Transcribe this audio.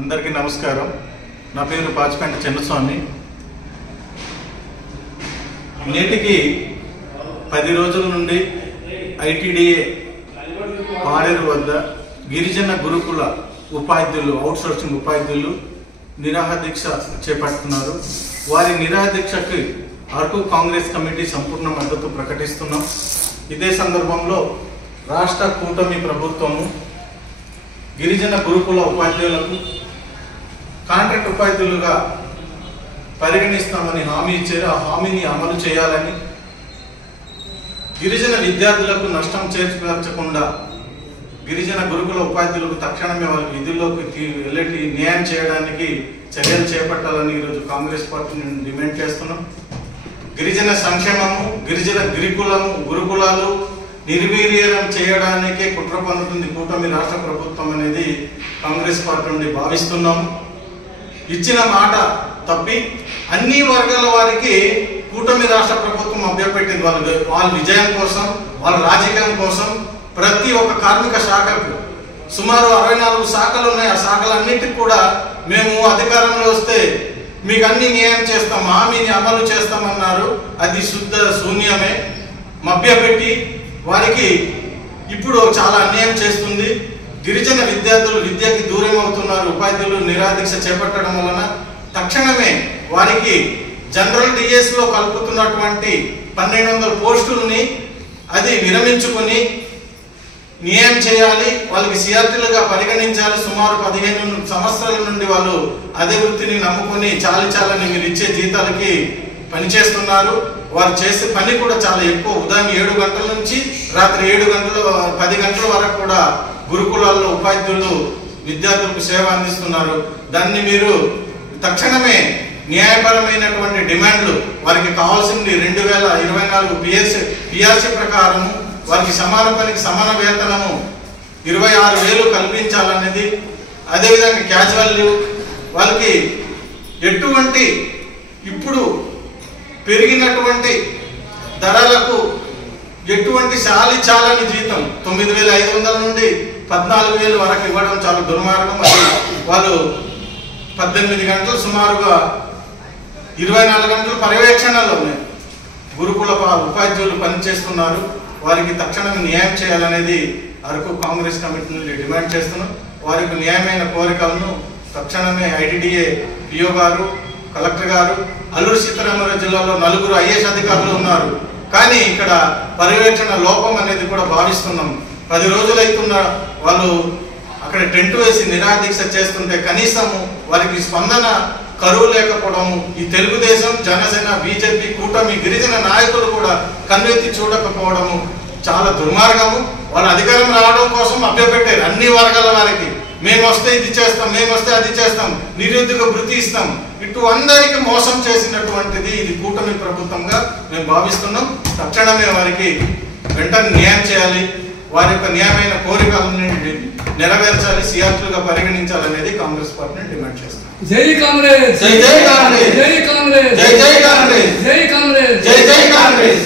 అందరికీ నమస్కారం. నా పేరు పాచిపెంట చిన్నస్వామి. నేటికి 10 రోజుల నుండి ఐటీడీఏ పాడేరు వద్ద గిరిజన గురుకుల ఉపాధ్యాయులు అవుట్సోర్సింగ్ ఉపాధ్యాయులు నిరాహార దీక్ష చేపడుతున్నారు. వారి నిరాహార దీక్షకి అరకు కాంగ్రెస్ కమిటీ సంపూర్ణ మద్దతు ప్రకటిస్తున్నాం. ఇదే సందర్భంలో రాష్ట్ర కూటమి ప్రభుత్వము గిరిజన గురుకుల ఉపాధ్యాయులకు కాంట్రాక్ట్ ఉపాధ్యాయులుగా పరిగణిస్తామని హామీ ఇచ్చారు. ఆ హామీని అమలు చేయాలని, గిరిజన విద్యార్థులకు నష్టం చేకూర్చకుండా గిరిజన గురుకుల ఉపాధ్యాయులకు తక్షణమే వాళ్ళ విధుల్లోకి వెళ్ళి న్యాయం చేయడానికి చర్యలు చేపట్టాలని ఈరోజు కాంగ్రెస్ పార్టీని డిమాండ్ చేస్తున్నాం. గిరిజన సంక్షేమము, గిరిజన గురుకులాలు నిర్వీర్యం చేయడానికే కుట్ర పన్నుతుంది కూటమి రాష్ట్ర ప్రభుత్వం అనేది కాంగ్రెస్ పార్టీ నుండి భావిస్తున్నాం. ఇచ్చిన మాట తప్పి అన్ని వర్గాల వారికి కూటమి రాష్ట్ర ప్రభుత్వం అభ్యపెట్టింది. వాళ్ళ విజయం కోసం, వాళ్ళ రాజకీయం కోసం ప్రతి ఒక్క కార్మిక శాఖకు సుమారు 64 శాఖలు ఉన్నాయి. ఆ శాఖలన్నింటికి కూడా మేము అధికారంలో వస్తే మీకు అన్ని న్యాయం చేస్తాం, హామీని అమలు చేస్తామన్నారు. అది శుద్ధ శూన్యమే. మభ్యపెట్టి వారికి ఇప్పుడు చాలా అన్యాయం చేస్తుంది. గిరిజన విద్యార్థులు విద్యకి దూరం అవుతున్నారు. ఉపాధ్యాయులు నిరాహార దీక్ష చేపట్టడం వలన తక్షణమే వారికి జనరల్ డిఎస్ లో కలుపుతున్నటువంటి 1200 పోస్టుల్ని అది విరమించుకొని న్యాయం చేయాలి. వాళ్ళకి సిఆర్టీలుగా పరిగణించాలి. సుమారు 15 సంవత్సరాల నుండి వాళ్ళు అదే వృత్తిని నమ్ముకొని చాలని మీరు ఇచ్చే జీతాలకి పనిచేస్తున్నారు. వారు చేసే పని కూడా చాలా ఎక్కువ. ఉదయం 7 గంటల నుంచి రాత్రి 10 గంటల వరకు కూడా గురుకులాల్లో ఉపాధ్యాయులు విద్యార్థులకు సేవ అందిస్తున్నారు. దాన్ని మీరు తక్షణమే న్యాయపరమైనటువంటి డిమాండ్లు వారికి కావాల్సింది 2024 పిఆర్సీ ప్రకారం వారికి సమాన పనికి సమాన వేతనము 26,000 కల్పించాలనేది. అదేవిధంగా క్యాజువల్ లీవ్ వాళ్ళకి ఎటువంటి ఇప్పుడు పెరిగినటువంటి ధరలకు ఎటువంటి చాలని జీతం 9,500 నుండి 14,000 వరకు ఇవ్వడం చాలా దుర్మార్గం. వాళ్ళు 18 గంటలు సుమారుగా 24 గంటలు పర్యవేక్షణలో ఉన్నాయి. గురుకుల ఉపాధ్యాయులు పనిచేస్తున్నారు. వారికి తక్షణమే న్యాయం చేయాలనేది అరకు కాంగ్రెస్ కమిటీ నుండి డిమాండ్ చేస్తున్నాం. వారికి న్యాయమైన కోరికలను తక్షణమే ఐటీడీఏ పిఓ గారు, కలెక్టర్ గారు, అల్లూరు సీతారామరాజు జిల్లాలో 4 ఐఏఎస్ అధికారులు ఉన్నారు. కానీ ఇక్కడ పర్యవేక్షణ లోపం అనేది కూడా భావిస్తున్నాం. 10 రోజులైతున్న వాళ్ళు అక్కడ టెంట్ వేసి నిరాహార దీక్ష చేస్తుంటే కనీసము వారికి స్పందన కరువు లేకపోవడము, ఈ తెలుగుదేశం, జనసేన, బీజేపీ కూటమి గిరిజన నాయకులు కూడా కన్నెత్తి చూడకపోవడము చాలా దుర్మార్గము. వాళ్ళు అధికారం రావడం కోసం అభ్యపెట్టారు అన్ని వర్గాల వారికి. మేము వస్తే ఇది చేస్తాం, మేము వస్తే అది చేస్తాం, నిరుద్యోగ వృత్తి ఇస్తాం. ఇటు అందరికి మోసం చేసినటువంటిది ఇది కూటమి ప్రభుత్వంగా మేము భావిస్తున్నాం. తక్షణమే వారికి వెంటనే న్యాయం చేయాలి. వారి యొక్క న్యాయమైన కోరికలను నెరవేర్చాలి, సిఆర్టీలుగా పరిగణించాలనేది కాంగ్రెస్ పార్టీని డిమాండ్ చేస్తాం. జై కాంగ్రెస్, జై జై కాంగ్రెస్, జై కాంగ్రెస్, జై జై కాంగ్రెస్, జై కాంగ్రెస్, జై జై కాంగ్రెస్.